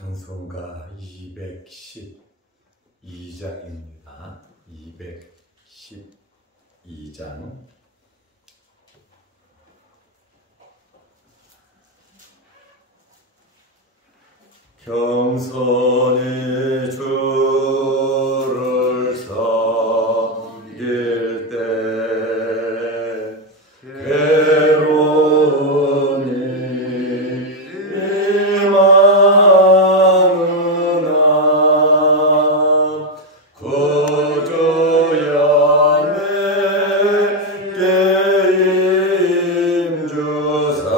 찬송가 212장입니다. 212장. 겸손히 주를 섬길 때 괴로운 일이 많으나 구주여 내게 힘주사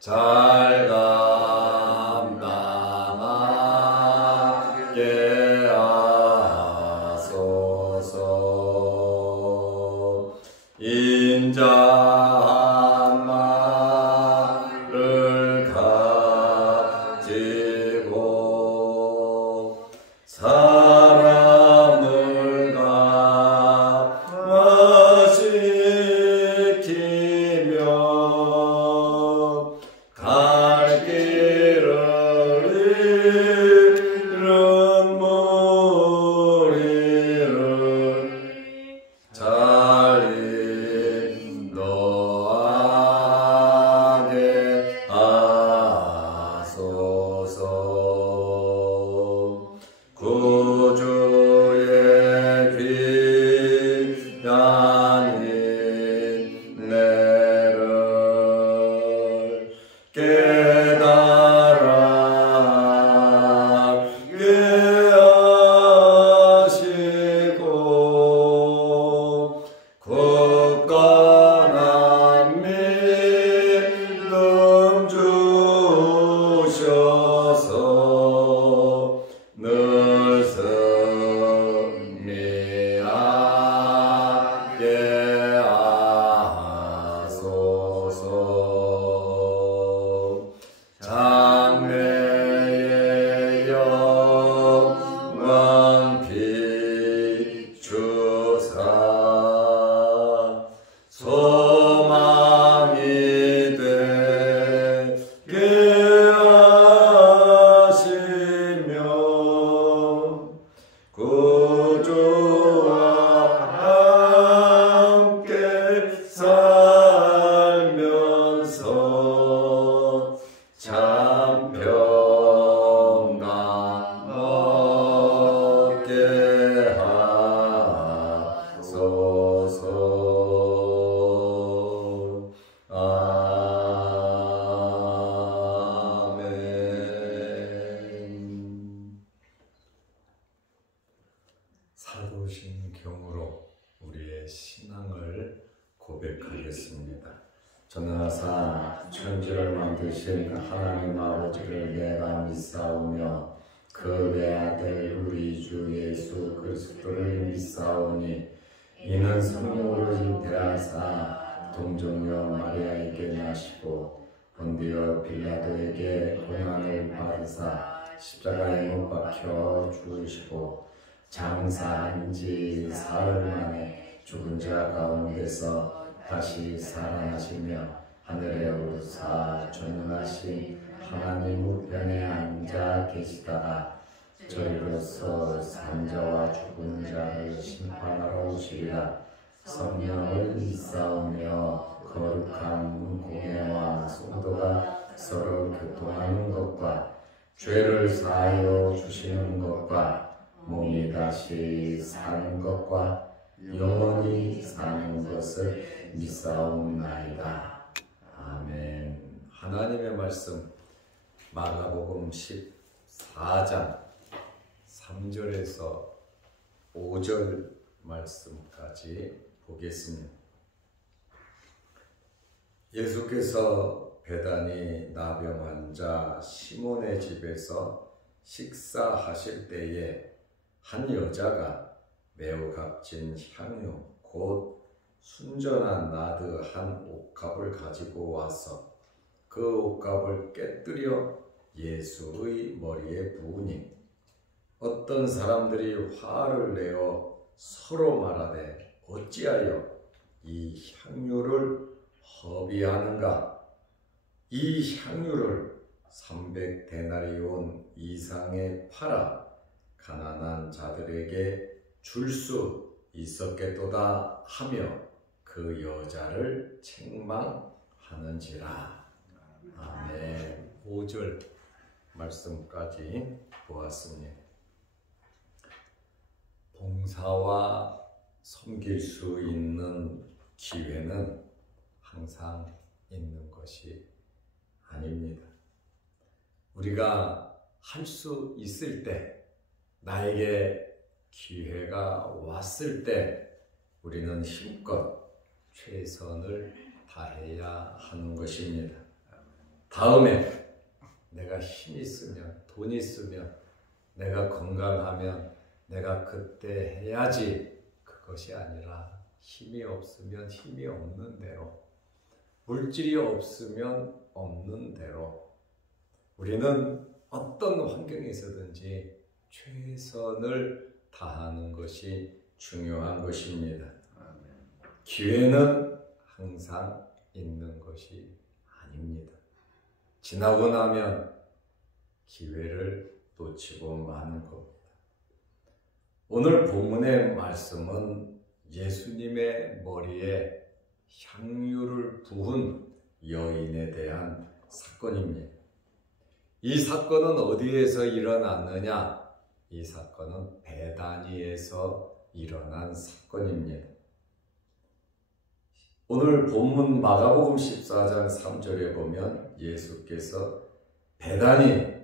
잘 감당하게 하소서. 인자한 말을 가지고 사람을 감화시키며 갈 길을 잃은 무리를 잘 인도하게 하소서. 구주의 귀한 인내를 깨달게 하시고 굳건한 믿음 주셔서 늘 승리하게 하소서. 장래의 영광 비추사 소망이 되게 하시며 구주와 함께 살면서 참 평강 얻게 하소서. 아멘. 사도신경으로 우리의 신앙을 고백하겠습니다. 전능하사 천지를 만드신 하나님 아버지를 내가 믿사오며 그 외아들 우리 주 예수 그리스도를 믿사오니 이는 성령으로 잉태하사 동정녀 마리아에게 나시고 본디오 빌라도에게 고난을 받으사 십자가에 못 박혀 죽으시고 장사한 지 사흘 만에 죽은 자 가운데서 다시 살아나시며 하늘에 오르사 전능하신 하나님 우편에 앉아 계시다가 저희로서 산자와 죽은 자를 심판하러 오시리라. 성령을 믿사오며 거룩한 공예와 성도가 서로 교통하는 것과 죄를 사하여 주시는 것과 몸이 다시 사는 것과 영원히 사는 것을 믿사옵나이다. 아멘. 하나님의 말씀 마가복음 14장 3절에서 5절 말씀까지 보겠습니다. 예수께서 베다니 나병 환자 시몬의 집에서 식사하실 때에 한 여자가 매우 값진 향유 곧 순전한 나드 한 옥갑을 가지고 와서 그 옥갑을 깨뜨려 예수의 머리에 부으니 어떤 사람들이 화를 내어 서로 말하되 어찌하여 이 향유를 허비하는가? 이 향유를 300데나리온 이상에 팔아 가난한 자들에게 줄 수 있었겠도다 하며 그 여자를 책망하는지라. 아멘. 5절 말씀까지 보았습니다. 봉사와 섬길 수 있는 기회는 항상 있는 것이 아닙니다. 우리가 할 수 있을 때, 나에게 기회가 왔을 때 우리는 힘껏 최선을 다해야 하는 것입니다. 다음에 내가 힘 있으면, 돈 있으면, 내가 건강하면 내가 그때 해야지, 그것이 아니라 힘이 없으면 힘이 없는 대로, 물질이 없으면 없는 대로 우리는 어떤 환경에서든지 최선을 다하는 것이 중요한 것입니다. 기회는 항상 있는 것이 아닙니다. 지나고 나면 기회를 놓치고 마는 겁니다. 오늘 본문의 말씀은 예수님의 머리에 향유를 부은 여인에 대한 사건입니다. 이 사건은 어디에서 일어났느냐? 이 사건은 베다니에서 일어난 사건입니다. 오늘 본문 마가복음 14장 3절에 보면 예수께서 베다니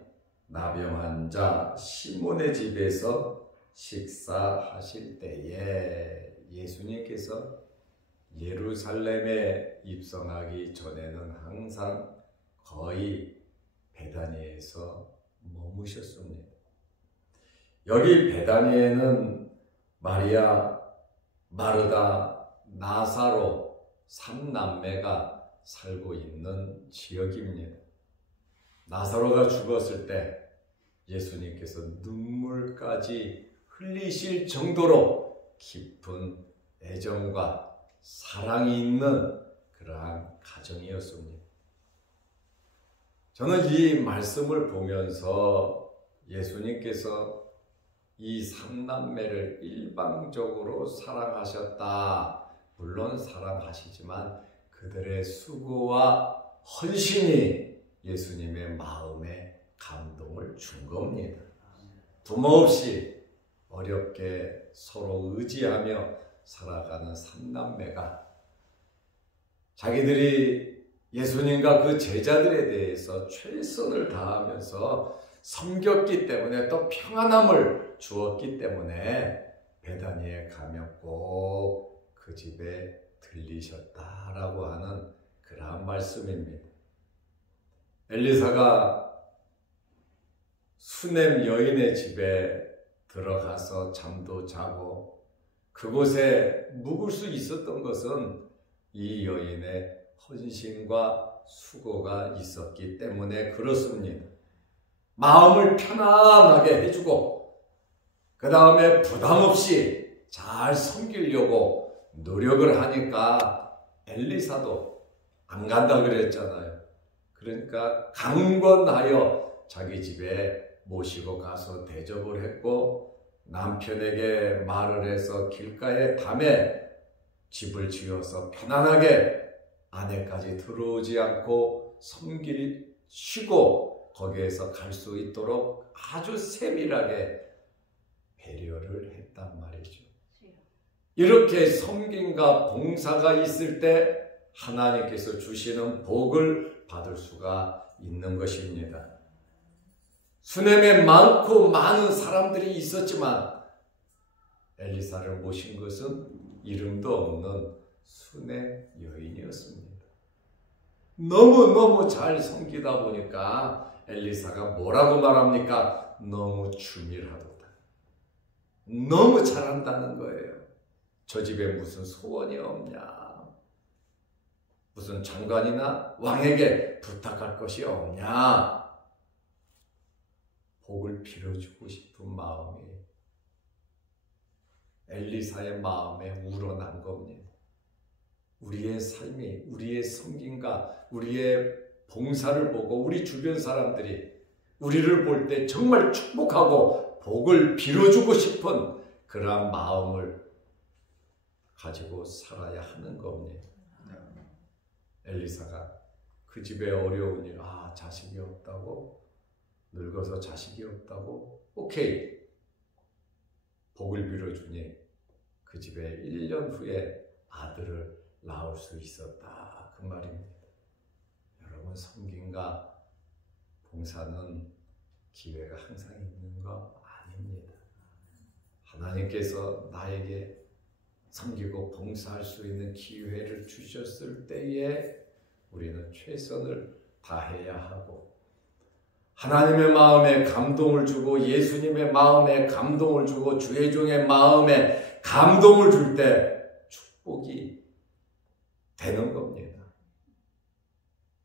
나병 자 시몬의 집에서 식사하실 때에, 예수님께서 예루살렘에 입성하기 전에는 항상 거의 베다니에서 머무셨습니다. 여기 베다니에는 마리아, 마르다, 나사로 3남매가 살고 있는 지역입니다. 나사로가 죽었을 때 예수님께서 눈물까지 흘리실 정도로 깊은 애정과 사랑이 있는 그러한 가정이었습니다. 저는 이 말씀을 보면서 예수님께서 이 3남매를 일방적으로 사랑하셨다. 물론 사랑하시지만 그들의 수고와 헌신이 예수님의 마음에 감동을 준 겁니다. 부모 없이 어렵게 서로 의지하며 살아가는 3남매가 자기들이 예수님과 그 제자들에 대해서 최선을 다하면서 섬겼기 때문에, 또 평안함을 주었기 때문에 베다니에 가면 꼭 그 집에 들리셨다라고 하는 그러한 말씀입니다. 엘리사가 수넴 여인의 집에 들어가서 잠도 자고 그곳에 묵을 수 있었던 것은 이 여인의 헌신과 수고가 있었기 때문에 그렇습니다. 마음을 편안하게 해주고 그 다음에 부담 없이 잘 섬기려고 노력을 하니까 엘리사도 안 간다 그랬잖아요. 그러니까 강권하여 자기 집에 모시고 가서 대접을 했고, 남편에게 말을 해서 길가에 담에 집을 지어서 편안하게 아내까지 들어오지 않고 쉬고 거기에서 갈 수 있도록 아주 세밀하게 배려를 했단 말이죠. 이렇게 섬김과 봉사가 있을 때 하나님께서 주시는 복을 받을 수가 있는 것입니다. 수넴에 많고 많은 사람들이 있었지만 엘리사를 모신 것은 이름도 없는 수넴 여인이었습니다. 너무너무 잘 섬기다 보니까 엘리사가 뭐라고 말합니까? 너무 주밀하도다. 너무 잘한다는 거예요. 저 집에 무슨 소원이 없냐? 무슨 장관이나 왕에게 부탁할 것이 없냐? 복을 빌어주고 싶은 마음이 엘리사의 마음에 우러난 겁니다. 우리의 삶이, 우리의 섬김과 우리의 봉사를 보고 우리 주변 사람들이 우리를 볼 때 정말 축복하고 복을 빌어주고 싶은 그러한 마음을 가지고 살아야 하는 겁니다. 엘리사가 그 집에 어려운 일, 자식이 없다고? 늙어서 자식이 없다고? 오케이. 복을 빌어주니 그 집에 1년 후에 아들을 낳을 수 있었다. 그 말입니다. 여러분, 섬김과 봉사는 기회가 항상 있는 거 아닙니다. 하나님께서 나에게 섬기고 봉사할 수 있는 기회를 주셨을 때에 우리는 최선을 다해야 하고, 하나님의 마음에 감동을 주고 예수님의 마음에 감동을 주고 주의 종의 마음에 감동을 줄 때 축복이 되는 겁니다.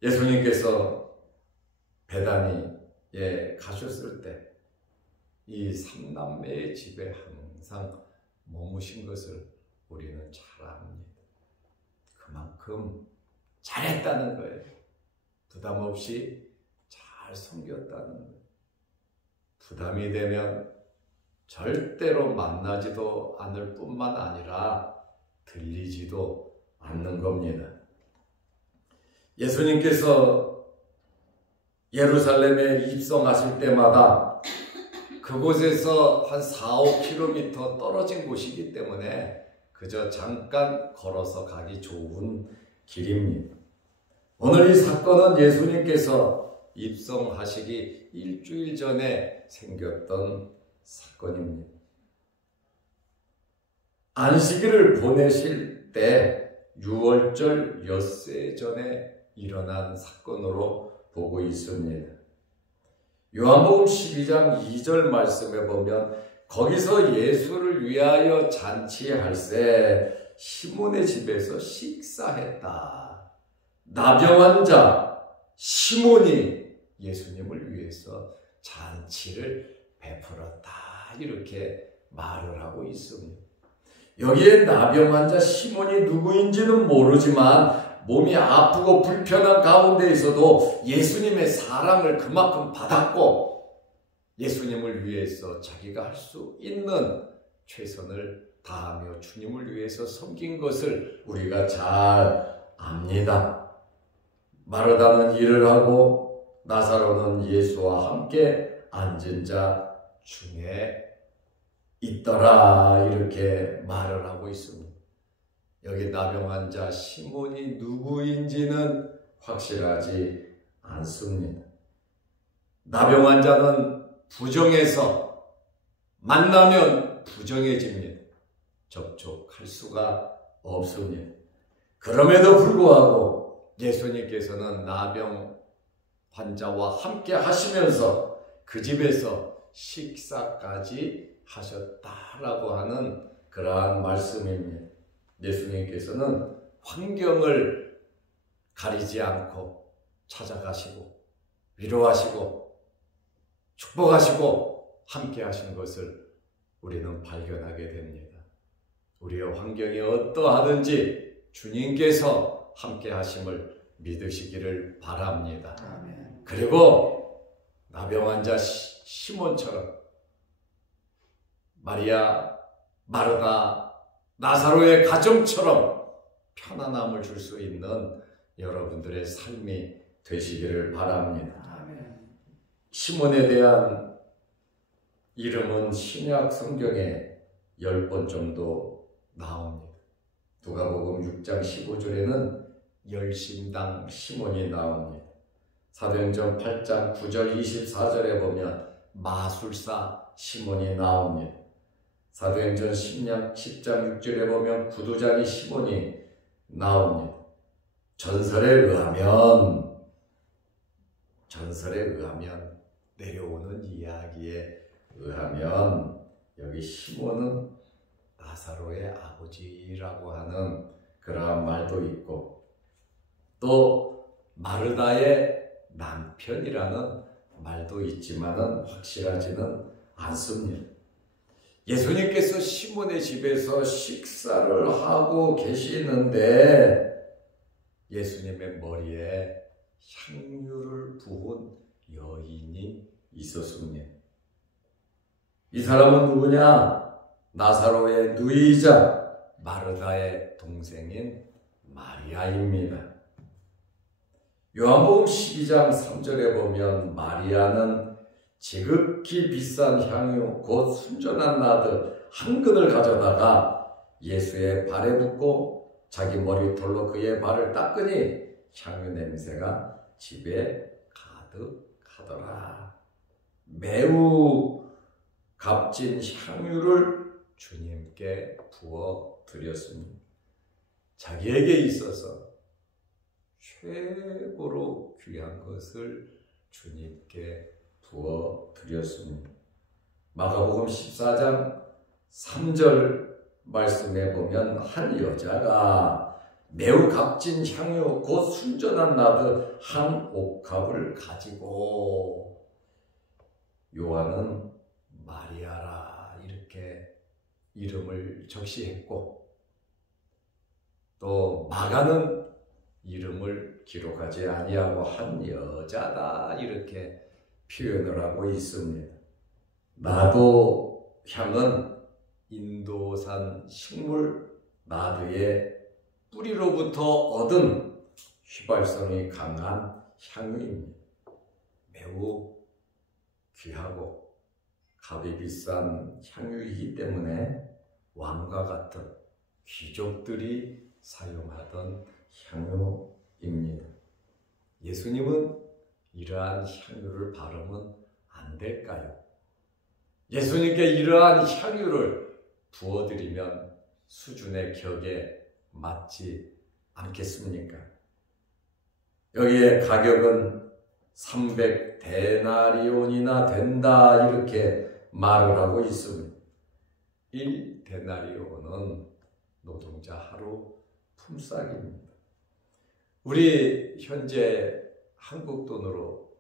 예수님께서 베다니에 가셨을 때 이 삼남매의 집에 항상 머무신 것을 우리는 잘 압니다. 그만큼 잘했다는 거예요. 부담 없이 잘 섬겼다는 거예요. 부담이 되면 절대로 만나지도 않을 뿐만 아니라 들리지도 않는 겁니다. 예수님께서 예루살렘에 입성하실 때마다 그곳에서 한 4-5km 떨어진 곳이기 때문에 그저 잠깐 걸어서 가기 좋은 길입니다. 오늘 이 사건은 예수님께서 입성하시기 일주일 전에 생겼던 사건입니다. 안식일을 보내실 때 6월절 엿새 전에 일어난 사건으로 보고 있습니다. 요한복음 12장 2절 말씀에 보면 거기서 예수를 위하여 잔치할세 시몬의 집에서 식사했다. 나병 환자 시몬이 예수님을 위해서 잔치를 베풀었다. 이렇게 말을 하고 있습니다. 여기에 나병 환자 시몬이 누구인지는 모르지만 몸이 아프고 불편한 가운데 있어도 예수님의 사랑을 그만큼 받았고 예수님을 위해서 자기가 할 수 있는 최선을 다하며 주님을 위해서 섬긴 것을 우리가 잘 압니다. 마르다는 일을 하고 나사로는 예수와 함께 앉은 자 중에 있더라. 이렇게 말을 하고 있습니다. 여기 나병 환자 시몬이 누구인지는 확실하지 않습니다. 나병 환자는 부정해서 만나면 부정해집니다. 접촉할 수가 없습니다. 그럼에도 불구하고 예수님께서는 나병 환자와 함께 하시면서 그 집에서 식사까지 하셨다라고 하는 그러한 말씀입니다. 예수님께서는 환경을 가리지 않고 찾아가시고 위로하시고 축복하시고 함께 하신 것을 우리는 발견하게 됩니다. 우리의 환경이 어떠하든지 주님께서 함께 하심을 믿으시기를 바랍니다. 아멘. 그리고 나병 환자 시몬처럼 마리아, 마르다, 나사로의 가정처럼 편안함을 줄 수 있는 여러분들의 삶이 되시기를 바랍니다. 아멘. 시몬에 대한 이름은 신약 성경에 10번 정도 나옵니다. 누가복음 6장 15절에는 열심당 시몬이 나옵니다. 사도행전 8장 9절 24절에 보면 마술사 시몬이 나옵니다. 사도행전 10장 6절에 보면 구두장이 시몬이 나옵니다. 전설에 의하면 내려오는 이야기에 의하면 여기 시몬은 나사로의 아버지라고 하는 그러한 말도 있고 또 마르다의 남편이라는 말도 있지만은 확실하지는 않습니다. 예수님께서 시몬의 집에서 식사를 하고 계시는데 예수님의 머리에 향유를 부은 여인이 있었습니다. 이 사람은 누구냐? 나사로의 누이이자 마르다의 동생인 마리아입니다. 요한복음 12장 3절에 보면 마리아는 지극히 비싼 향유 곧 순전한 나드 한 근을 가져다가 예수의 발에 붓고 자기 머리털로 그의 발을 닦으니 향유 냄새가 집에 가득하더라. 매우 값진 향유를 주님께 부어 드렸습니다. 자기에게 있어서 최고로 귀한 것을 주님께 부어 드렸습니다. 마가복음 14장 3절 말씀에 보면 한 여자가 매우 값진 향유 곧 순전한 나드 한 옥합을 가지고, 요한은 마리아라 이렇게 이름을 적시했고, 또 마가는 이름을 기록하지 아니하고 한 여자다 이렇게 표현을 하고 있습니다. 나도 향은 인도산 식물 나드의 뿌리로부터 얻은 휘발성이 강한 향유입니다. 매우 귀하고 값이 비싼 향유이기 때문에 왕과 같은 귀족들이 사용하던 향유입니다. 예수님은 이러한 향유를 바르면 안 될까요? 예수님께 이러한 향유를 부어드리면 수준의 격에 맞지 않겠습니까? 여기에 가격은 300데나리온이나 된다 이렇게 말을 하고 있습니다. 1데나리온은 노동자 하루 품삯입니다. 우리 현재 한국 돈으로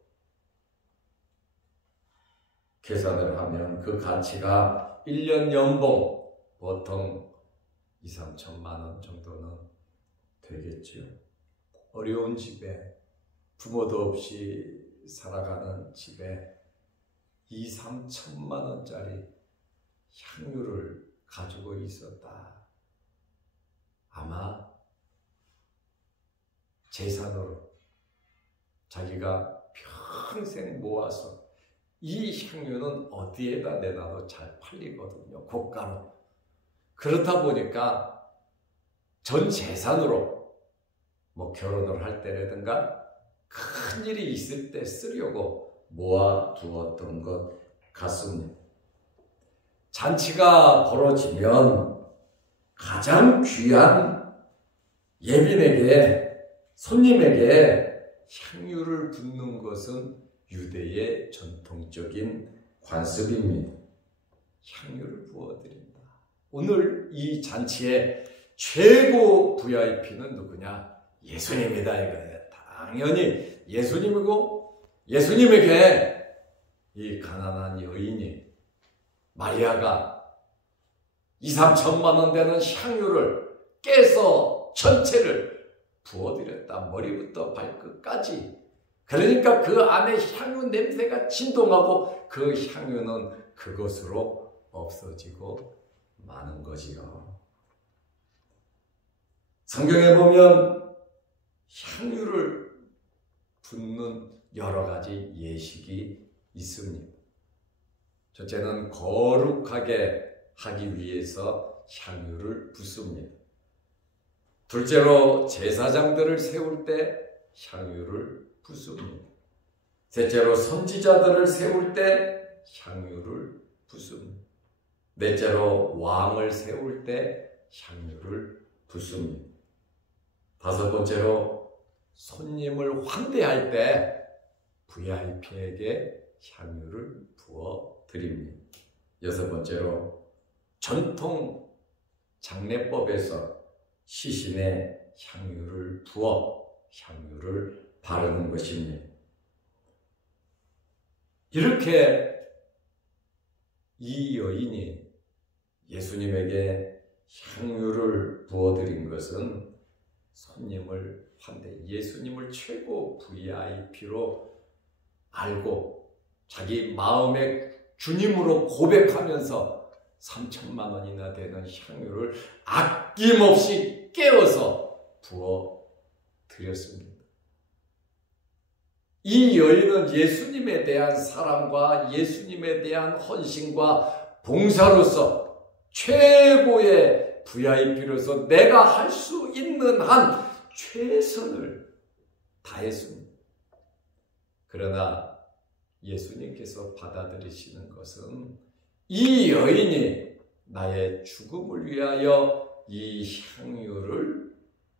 계산을 하면 그 가치가 1년 연봉 보통 2, 3천만 원 정도는 되겠죠. 어려운 집에 부모도 없이 살아가는 집에 2, 3천만 원짜리 향유를 가지고 있었다. 아마 재산으로 자기가 평생 모아서, 이 향유는 어디에다 내놔도 잘 팔리거든요. 고가로. 그렇다 보니까 전 재산으로 뭐 결혼을 할 때라든가 큰 일이 있을 때 쓰려고 모아두었던 것 같습니다. 잔치가 벌어지면 가장 귀한 예빈에게, 손님에게 향유를 붓는 것은 유대의 전통적인 관습입니다. 향유를 부어드린다. 오늘 이 잔치의 최고 VIP는 누구냐? 예수님이다 이거예요. 당연히 예수님이고, 예수님에게 이 가난한 여인이, 마리아가 2, 3천만 원 되는 향유를 깨서 전체를 부어드렸다. 머리부터 발끝까지. 그러니까 그 안에 향유 냄새가 진동하고 그 향유는 그것으로 없어지고 마는 것이요. 성경에 보면 향유를 붓는 여러 가지 예식이 있습니다. 첫째는 거룩하게 하기 위해서 향유를 붓습니다. 둘째로 제사장들을 세울 때 향유를 붓습니다. 셋째로 선지자들을 세울 때 향유를 붓습니다. 넷째로 왕을 세울 때 향유를 붓습니다. 다섯 번째로 손님을 환대할 때 VIP에게 향유를 부어 드립니다. 여섯 번째로 전통 장례법에서 시신에 향유를 부어 향유를 바르는 것입니다. 이렇게 이 여인이 예수님에게 향유를 부어드린 것은 손님을 예수님을 최고 VIP로 알고 자기 마음의 주님으로 고백하면서 3천만 원이나 되는 향유를 아낌없이 깨워서 부어 드렸습니다. 이 여인은 예수님에 대한 사랑과 예수님에 대한 헌신과 봉사로서 최고의 VIP로서 내가 할 수 있는 한 최선을 다했습니다. 그러나 예수님께서 받아들이시는 것은 이 여인이 나의 죽음을 위하여 이 향유를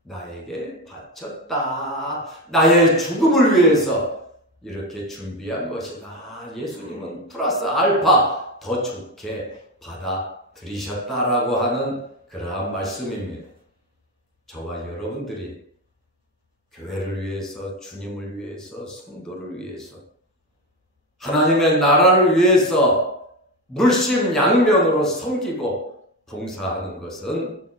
나에게 바쳤다. 나의 죽음을 위해서 이렇게 준비한 것이다. 예수님은 플러스 알파 더 좋게 받아들이셨다라고 하는 그러한 말씀입니다. 저와 여러분들이 교회를 위해서, 주님을 위해서, 성도를 위해서, 하나님의 나라를 위해서 물심양면으로 섬기고 봉사하는 것은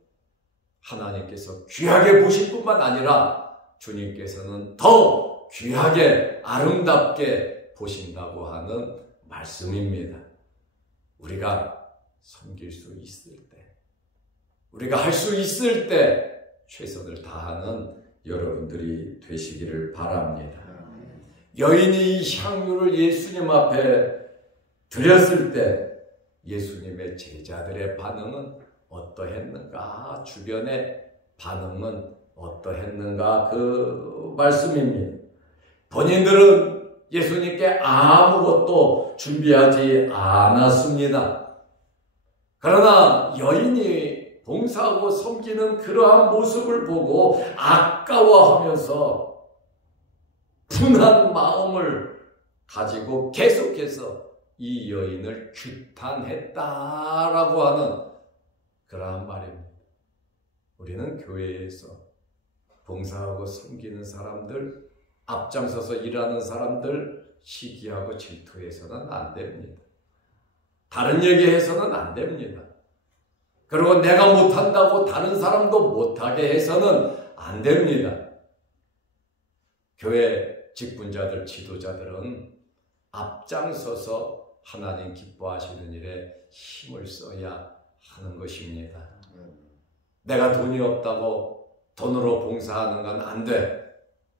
하나님께서 귀하게 보실 뿐만 아니라 주님께서는 더 귀하게 아름답게 보신다고 하는 말씀입니다. 우리가 섬길 수 있을 때, 우리가 할 수 있을 때 최선을 다하는 여러분들이 되시기를 바랍니다. 여인이 이 향유를 예수님 앞에 드렸을 때 예수님의 제자들의 반응은 어떠했는가? 주변의 반응은 어떠했는가? 그 말씀입니다. 본인들은 예수님께 아무것도 준비하지 않았습니다. 그러나 여인이 봉사하고 섬기는 그러한 모습을 보고 아까워하면서 분한 마음을 가지고 계속해서 이 여인을 규탄했다라고 하는 그러한 말입니다. 우리는 교회에서 봉사하고 섬기는 사람들, 앞장서서 일하는 사람들 시기하고 질투해서는 안 됩니다. 다른 얘기해서는 안 됩니다. 그리고 내가 못한다고 다른 사람도 못하게 해서는 안 됩니다. 교회 직분자들, 지도자들은 앞장서서 하나님 기뻐하시는 일에 힘을 써야 하는 것입니다. 내가 돈이 없다고 돈으로 봉사하는 건 안 돼.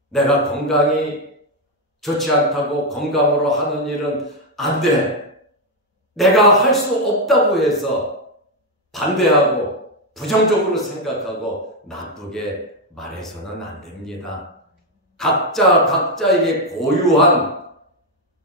내가 건강이 좋지 않다고 건강으로 하는 일은 안 돼. 내가 할 수 없다고 해서 반대하고 부정적으로 생각하고 나쁘게 말해서는 안 됩니다. 각자에게 고유한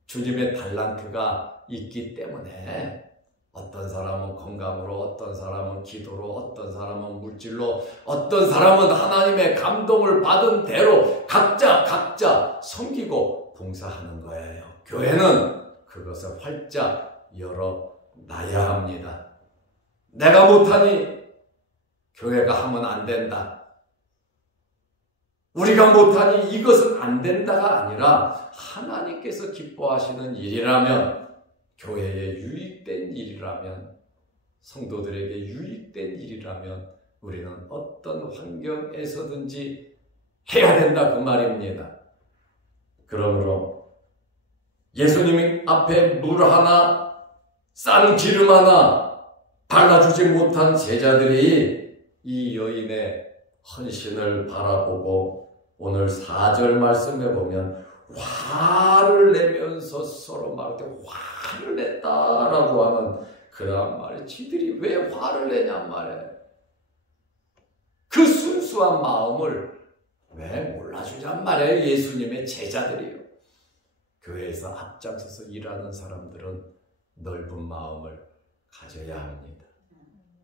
주님의 달란트가 있기 때문에 어떤 사람은 건강으로, 어떤 사람은 기도로, 어떤 사람은 물질로, 어떤 사람은 하나님의 감동을 받은 대로 각자 섬기고 봉사하는 거예요. 교회는 그것을 활짝 열어놔야 합니다. 내가 못하니 교회가 하면 안 된다. 우리가 못하니 이것은 안 된다가 아니라 하나님께서 기뻐하시는 일이라면, 교회에 유익된 일이라면, 성도들에게 유익된 일이라면 우리는 어떤 환경에서든지 해야 된다, 그 말입니다. 그러므로 예수님 앞에 물 하나, 싼 기름 하나 발라주지 못한 제자들이 이 여인의 헌신을 바라보고 오늘 4절 말씀에 보면 화를 내면서 서로 말할 때 화를 냈다라고 하는 그러한 말에, 지들이 왜 화를 내냔 말이에요. 그 순수한 마음을 왜 몰라주냔 말이에요. 예수님의 제자들이요. 교회에서 앞장서서 일하는 사람들은 넓은 마음을 가져야 합니다.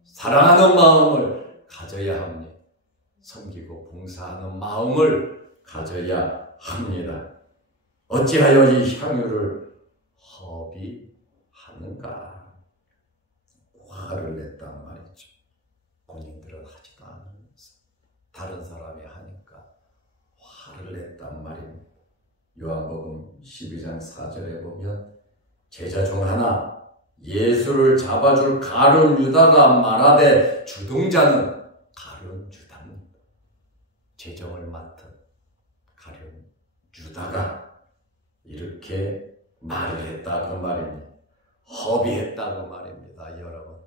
사랑하는 마음을 가져야 합니다. 섬기고 봉사하는 마음을 가져야 합니다. 어찌하여 이 향유를 허비하는가? 화를 냈단 말이죠. 본인들은 하지도 않으면서 다른 사람이 하니까 화를 냈단 말입니다. 요한복음 12장 4절에 보면 제자 중 하나 예수를 잡아줄 가룟 유다가 말하되 주동자는 가룟 유다입니다. 재정을 맡은 가룟 유다가 이렇게 말을 했다 그 말입니다. 허비했다 그 말입니다. 여러분,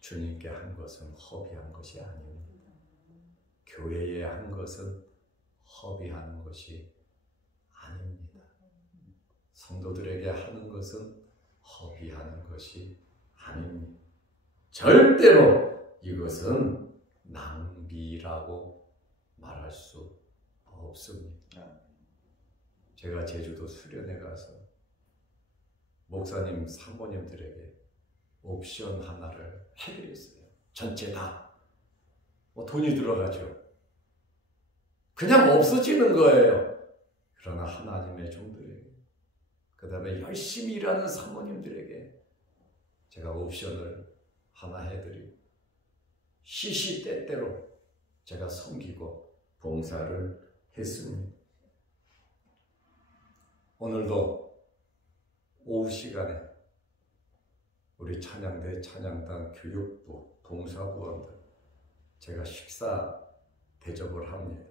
주님께 한 것은 허비한 것이 아닙니다. 교회에 한 것은 허비하는 것이 아닙니다. 성도들에게 하는 것은 허비하는 것이 아닙니다. 절대로 이것은 낭비라고 말할 수 없습니다. 제가 제주도 수련회 가서 목사님, 사모님들에게 옵션 하나를 해드렸어요. 전체 다. 돈이 들어가죠. 그냥 없어지는 거예요. 그러나 하나님의 종들에게, 그 다음에 열심히 일하는 사모님들에게 제가 옵션을 하나 해드리고 시시때때로 제가 섬기고 봉사를 했습니다. 오늘도 오후 시간에 우리 찬양대, 찬양단, 교육부, 봉사부원들 제가 식사 대접을 합니다.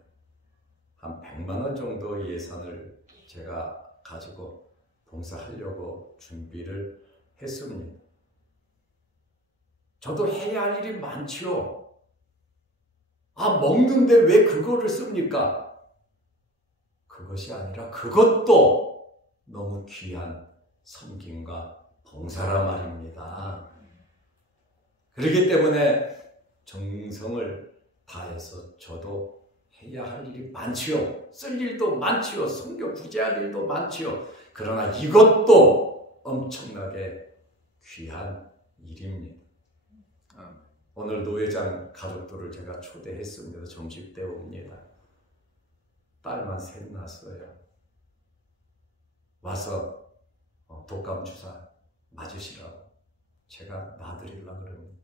한 100만 원 정도 예산을 제가 가지고 봉사하려고 준비를 했습니다. 저도 해야 할 일이 많지요. 먹는데 왜 그거를 씁니까? 그것이 아니라 그것도 너무 귀한 섬김과 봉사라 말입니다. 그렇기 때문에 정성을 다해서 저도 해야 할 일이 많지요. 쓸 일도 많지요. 성경 구제할 일도 많지요. 그러나 이것도 엄청나게 귀한 일입니다. 오늘 노회장 가족들을 제가 초대했습니다. 점심 때 옵니다. 딸만 셋 낳았어요. 와서 독감 주사 맞으시라고 제가 놔드리려고 그럽니다.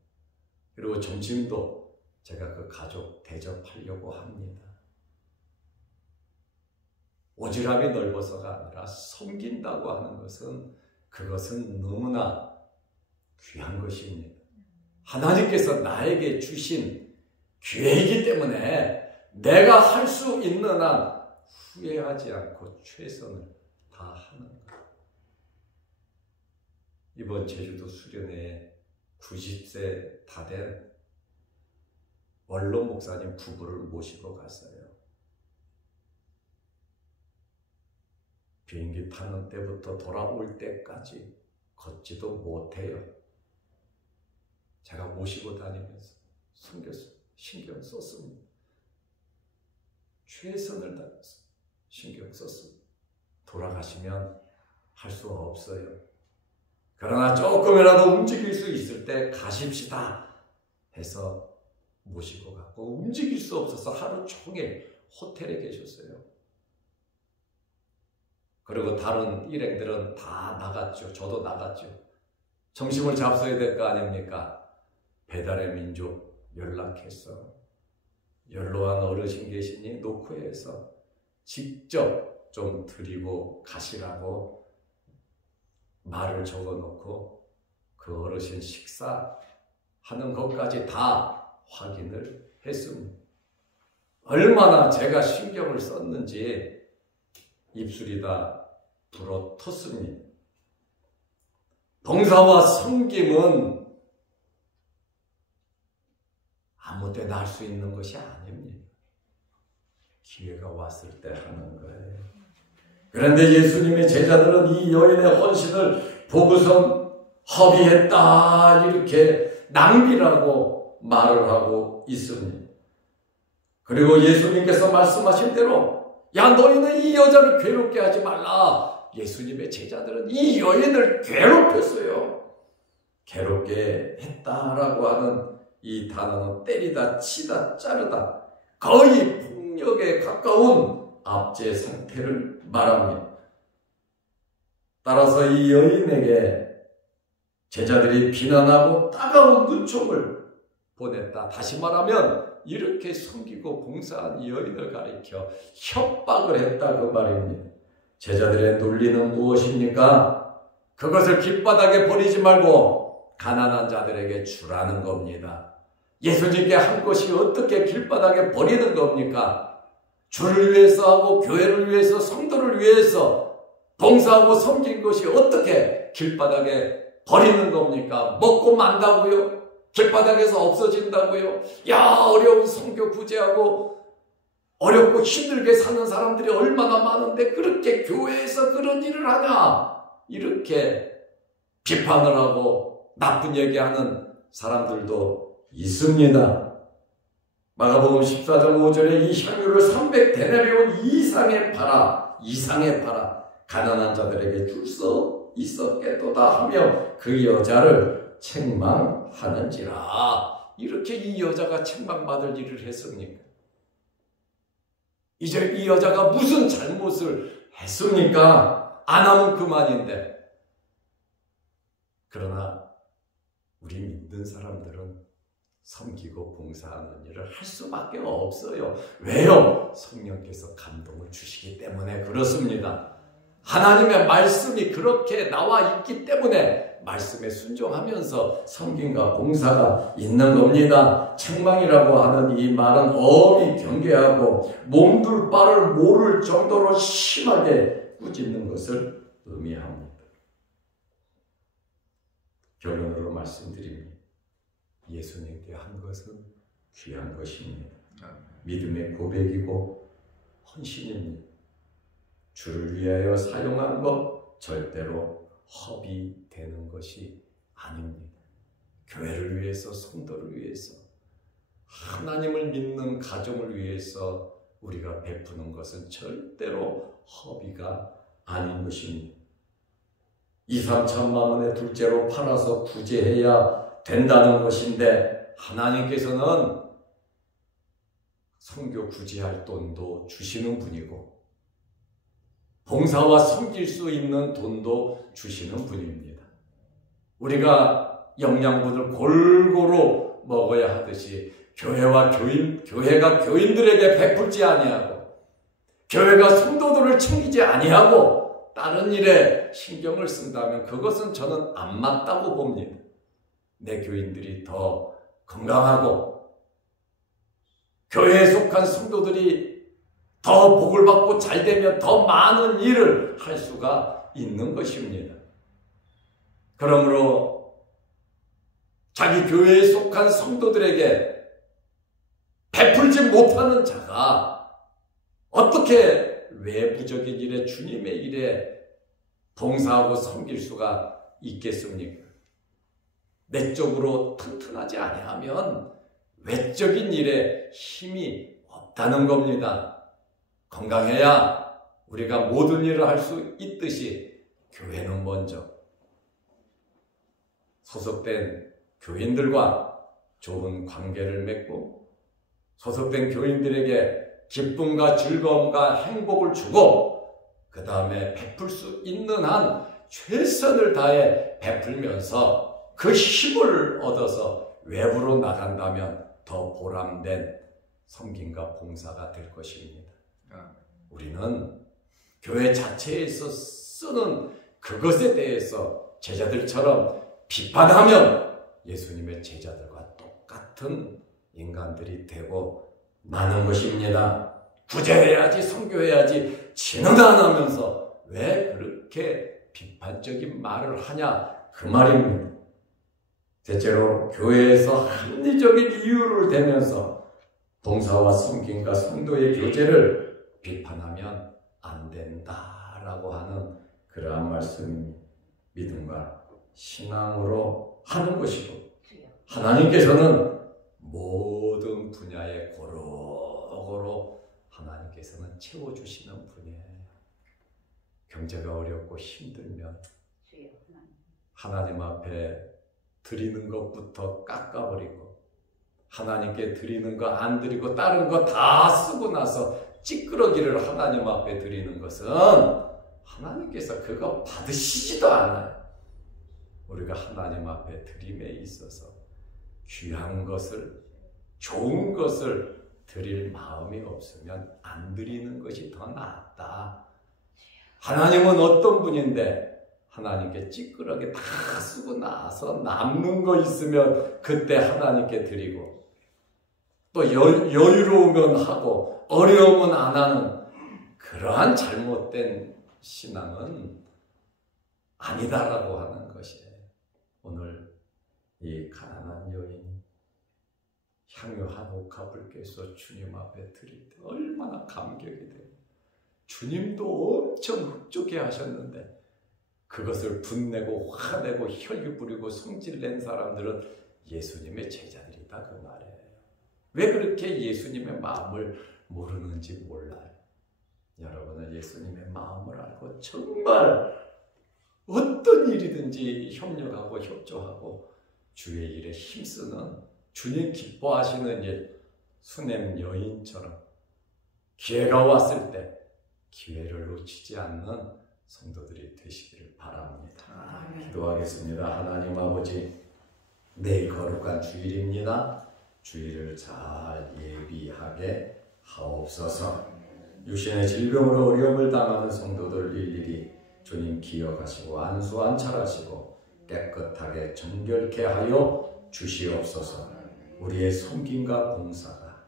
그리고 점심도 제가 그 가족 대접하려고 합니다. 오지랖이 넓어서가 아니라 섬긴다고 하는 것은 그것은 너무나 귀한 것입니다. 하나님께서 나에게 주신 기회이기 때문에 내가 할 수 있는 한 후회하지 않고 최선을 다하는 것. 이번 제주도 수련회에 90세 다 된 원로 목사님 부부를 모시고 갔어요. 비행기 타는 때부터 돌아올 때까지 걷지도 못해요. 제가 모시고 다니면서 섬겼어요. 신경 썼습니다. 최선을 다해서 신경 썼습니다. 돌아가시면 할 수 없어요. 그러나 조금이라도 움직일 수 있을 때 가십시다 해서 모시고 갔고, 움직일 수 없어서 하루 종일 호텔에 계셨어요. 그리고 다른 일행들은 다 나갔죠. 저도 나갔죠. 점심을 잡숴야 될 거 아닙니까? 배달의 민족 연락해서 연로한 어르신 계시니 노크에서 직접 좀 드리고 가시라고 말을 적어놓고 그 어르신 식사하는 것까지 다 확인을 했습니다. 얼마나 제가 신경을 썼는지 입술이 다 불어 텄습니다. 봉사와 섬김은 아무 때나 할 수 있는 것이 아닙니다. 기회가 왔을 때 하는 거예요. 그런데 예수님의 제자들은 이 여인의 헌신을 보고선 허비했다 이렇게 낭비라고 말을 하고 있습니다. 그리고 예수님께서 말씀하신 대로 야 너희는 이 여자를 괴롭게 하지 말라. 예수님의 제자들은 이 여인을 괴롭혔어요. 괴롭게 했다라고 하는 이 단어는 때리다, 치다, 자르다, 거의 폭력에 가까운 압제 상태를 말합니다. 따라서 이 여인에게 제자들이 비난하고 따가운 눈총을 보냈다. 다시 말하면 이렇게 섬기고 봉사한 이 여인을 가리켜 협박을 했다 그 말입니다. 제자들의 논리는 무엇입니까? 그것을 길바닥에 버리지 말고 가난한 자들에게 주라는 겁니다. 예수님께 한 것이 어떻게 길바닥에 버리는 겁니까? 주를 위해서 하고 교회를 위해서 성도를 위해서 봉사하고 섬긴 것이 어떻게 길바닥에 버리는 겁니까? 먹고 만다고요? 길바닥에서 없어진다고요? 야, 어려운 선교 구제하고 어렵고 힘들게 사는 사람들이 얼마나 많은데 그렇게 교회에서 그런 일을 하냐? 이렇게 비판을 하고 나쁜 얘기하는 사람들도 있습니다. 마가복음 14장 5절에 이 향유를 300데나리온 이상에 팔아 가난한 자들에게 줄 수 있었겠도다 하며 그 여자를 책망하는지라. 이렇게 이 여자가 책망받을 일을 했습니까? 이제 이 여자가 무슨 잘못을 했습니까? 안 하면 그만인데. 그러나 우리 믿는 사람들은 섬기고 봉사하는 일을 할 수밖에 없어요. 왜요? 성령께서 감동을 주시기 때문에 그렇습니다. 하나님의 말씀이 그렇게 나와 있기 때문에 말씀에 순종하면서 섬김과 봉사가 있는 겁니다. 책망이라고 하는 이 말은 엄히 경계하고 몸둘 바를 모를 정도로 심하게 꾸짖는 것을 의미합니다. 결론으로 말씀드립니다. 예수님께 한 것은 귀한 것입니다. 믿음의 고백이고 헌신입니다. 주를 위하여 사용한 것 절대로 허비 되는 것이 아닙니다. 교회를 위해서, 성도를 위해서, 하나님을 믿는 가정을 위해서 우리가 베푸는 것은 절대로 허비가 아닌 것입니다. 2, 3천만 원의 둘째로 팔아서 구제해야 된다는 것인데 하나님께서는 선교 구제할 돈도 주시는 분이고 봉사와 섬길 수 있는 돈도 주시는 분입니다. 우리가 영양분을 골고루 먹어야 하듯이 교회가 교인들에게 베풀지 아니하고 교회가 성도들을 챙기지 아니하고 다른 일에 신경을 쓴다면 그것은 저는 안 맞다고 봅니다. 내 교인들이 더 건강하고 교회에 속한 성도들이 더 복을 받고 잘 되면 더 많은 일을 할 수가 있는 것입니다. 그러므로 자기 교회에 속한 성도들에게 베풀지 못하는 자가 어떻게 외부적인 일에 주님의 일에 봉사하고 섬길 수가 있겠습니까? 내적으로 튼튼하지 아니하면 외적인 일에 힘이 없다는 겁니다. 건강해야 우리가 모든 일을 할 수 있듯이 교회는 먼저 소속된 교인들과 좋은 관계를 맺고 소속된 교인들에게 기쁨과 즐거움과 행복을 주고 그 다음에 베풀 수 있는 한 최선을 다해 베풀면서 그 힘을 얻어서 외부로 나간다면 더 보람된 섬김과 봉사가 될 것입니다. 우리는 교회 자체에서 쓰는 그것에 대해서 제자들처럼 비판하면 예수님의 제자들과 똑같은 인간들이 되고 마는 것입니다. 구제해야지, 선교해야지 지는 안 하면서 왜 그렇게 비판적인 말을 하냐 그 말입니다. 대체로 교회에서 합리적인 이유를 대면서 봉사와 섬김과 성도의 교제를 비판하면 안 된다라고 하는 그러한 말씀입니다. 믿음과 신앙으로 하는 것이고 하나님께서는 모든 분야에 고루고루 하나님께서는 채워주시는 분이에요. 경제가 어렵고 힘들면 하나님 앞에 드리는 것부터 깎아버리고 하나님께 드리는 거 안 드리고 다른 거 다 쓰고 나서 찌끄러기를 하나님 앞에 드리는 것은 하나님께서 그거 받으시지도 않아요. 우리가 하나님 앞에 드림에 있어서 귀한 것을, 좋은 것을 드릴 마음이 없으면 안 드리는 것이 더 낫다. 하나님은 어떤 분인데 하나님께 찌끄러기 다 쓰고 나서 남는 거 있으면 그때 하나님께 드리고 또 여유로우면 하고 어려우면 안 하는 그러한 잘못된 신앙은 아니다라고 하는 것이에요. 오늘 이 가난한 여인이 향유 한 옥합을 깨서 주님 앞에 드릴 때 얼마나 감격이 돼요. 주님도 엄청 흡족해 하셨는데 그것을 분내고 화내고 혈기 부리고 성질낸 사람들은 예수님의 제자들이다 그 말이에요. 왜 그렇게 예수님의 마음을 모르는지 몰라요. 여러분은 예수님의 마음을 알고 정말 어떤 일이든지 협력하고 협조하고 주의 일에 힘쓰는 주님 기뻐하시는 일, 수냄 여인처럼 기회가 왔을 때 기회를 놓치지 않는 성도들이 되시기를 바랍니다. 기도하겠습니다. 하나님 아버지, 내일 거룩한 주일입니다. 주일을 잘 예비하게 하옵소서. 육신의 질병으로 어려움을 당하는 성도들 일일이 주님 기억하시고 안수 안찰하시고 깨끗하게 정결케 하여 주시옵소서. 우리의 섬김과 봉사가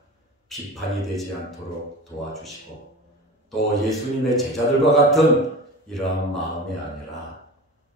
비판이 되지 않도록 도와주시고 또 예수님의 제자들과 같은 이러한 마음이 아니라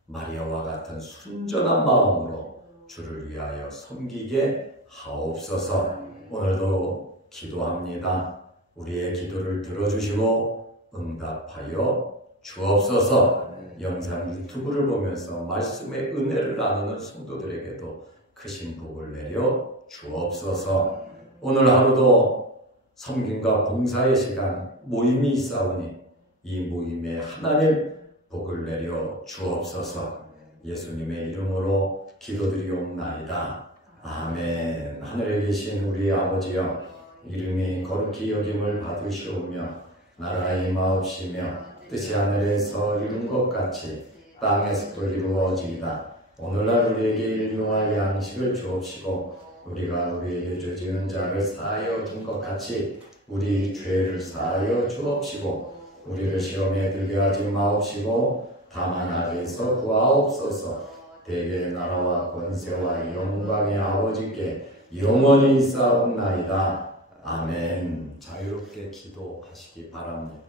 마리아와 같은 순전한 마음으로 주를 위하여 섬기게 하옵소서. 오늘도 기도합니다. 우리의 기도를 들어주시고 응답하여 주옵소서. 영상 유튜브를 보면서 말씀의 은혜를 나누는 성도들에게도 크신 복을 내려 주옵소서. 오늘 하루도 섬김과 봉사의 시간 모임이 있사오니 이 모임에 하나님 복을 내려 주옵소서. 예수님의 이름으로 기도드리옵나이다. 아멘. 하늘에 계신 우리 아버지여, 이름이 거룩히 여김을 받으시오며 나라가 임하옵시며 뜻이 하늘에서 이룬 것 같이 땅에서도 이루어지이다. 오늘날 우리에게 일용할 양식을 주옵시고 우리가 우리에게 죄 지은 자를 사하여 준 것 같이 우리 죄를 사하여 주옵시고 우리를 시험에 들게 하지 마옵시고 다만 악에서 구하옵소서. 대개의 나라와 권세와 영광의 아버지께 영원히 있사옵나이다. 아멘. 자유롭게 기도하시기 바랍니다.